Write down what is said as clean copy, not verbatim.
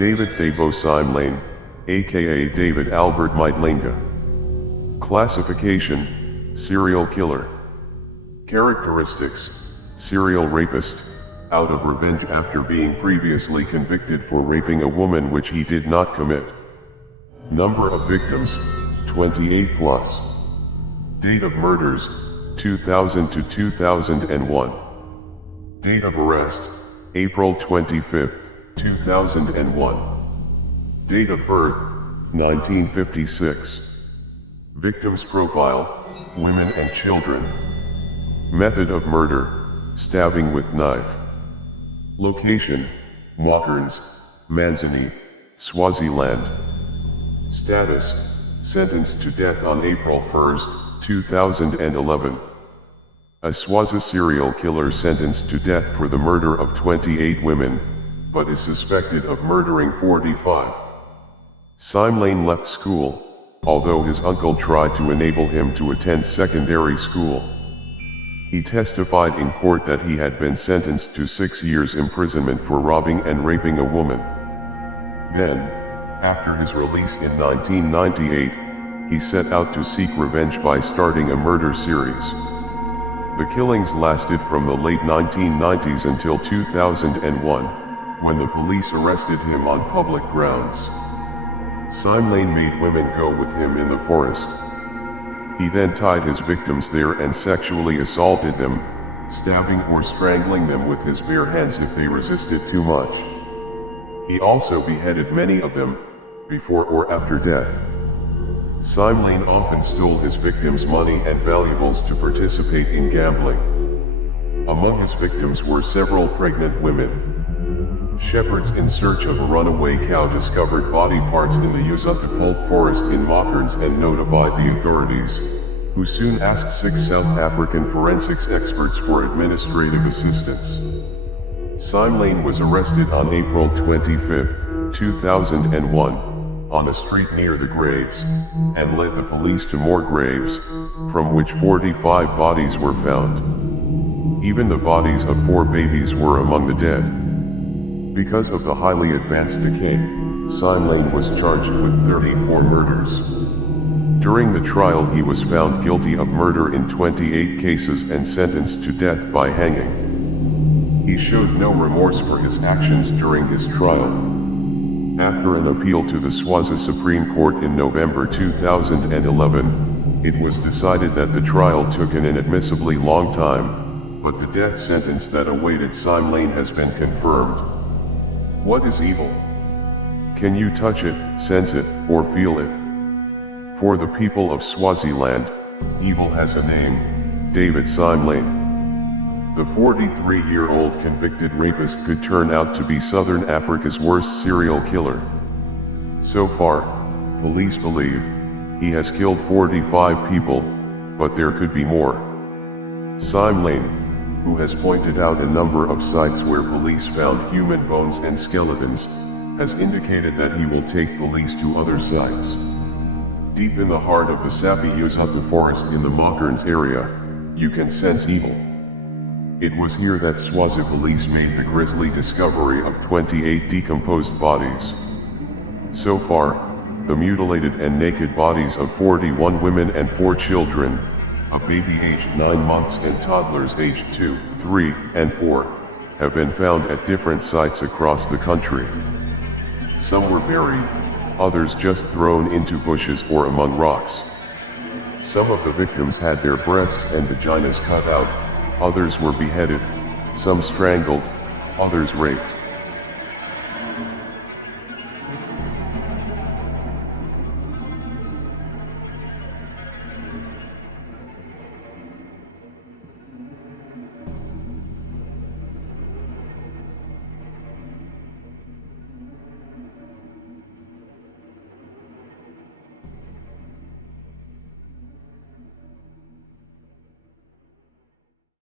David Thabo Simelane, aka David Albert Maitlinga. Classification: serial killer. Characteristics: serial rapist, out of revenge after being previously convicted for raping a woman which he did not commit. Number of victims: 28 plus. Date of murders: 2000 to 2001. Date of arrest: April 25, 2001. Date of birth: 1956. Victims profile: women and children. Method of murder: stabbing with knife. Location: Mokerns, Manzini, Swaziland. Status: sentenced to death on April 1, 2011. A Swazi serial killer sentenced to death for the murder of 28 women, but is suspected of murdering 45. Simelane left school, although his uncle tried to enable him to attend secondary school. He testified in court that he had been sentenced to 6 years imprisonment for robbing and raping a woman. Then, after his release in 1998, he set out to seek revenge by starting a murder series. The killings lasted from the late 1990s until 2001, when the police arrested him on public grounds. Simelane made women go with him in the forest. He then tied his victims there and sexually assaulted them, stabbing or strangling them with his bare hands if they resisted too much. He also beheaded many of them, before or after death. Simelane often stole his victims' money and valuables to participate in gambling. Among his victims were several pregnant women. Shepherds in search of a runaway cow discovered body parts in the Uzutapult forest in Mokerns and notified the authorities, who soon asked 6 South African forensics experts for administrative assistance. Simelane was arrested on April 25, 2001. On a street near the graves, and led the police to more graves, from which 45 bodies were found. Even the bodies of 4 babies were among the dead. Because of the highly advanced decay, Simelane was charged with 34 murders. During the trial he was found guilty of murder in 28 cases and sentenced to death by hanging. He showed no remorse for his actions during his trial. After an appeal to the Swazi Supreme Court in November 2011, it was decided that the trial took an inadmissibly long time, but the death sentence that awaited Simelane has been confirmed. What is evil? Can you touch it, sense it, or feel it? For the people of Swaziland, evil has a name: David Simelane. The 43-year-old convicted rapist could turn out to be Southern Africa's worst serial killer. So far, police believe he has killed 45 people, but there could be more. Simelane, who has pointed out a number of sites where police found human bones and skeletons, has indicated that he will take police to other sites. Deep in the heart of the Sapi Uzutha forest in the Mokerns area, you can sense evil. It was here that Swazi police made the grisly discovery of 28 decomposed bodies. So far, the mutilated and naked bodies of 41 women and 4 children, a baby aged 9 months and toddlers aged 2, 3, and 4, have been found at different sites across the country. Some were buried, others just thrown into bushes or among rocks. Some of the victims had their breasts and vaginas cut out, others were beheaded, some strangled, others raped.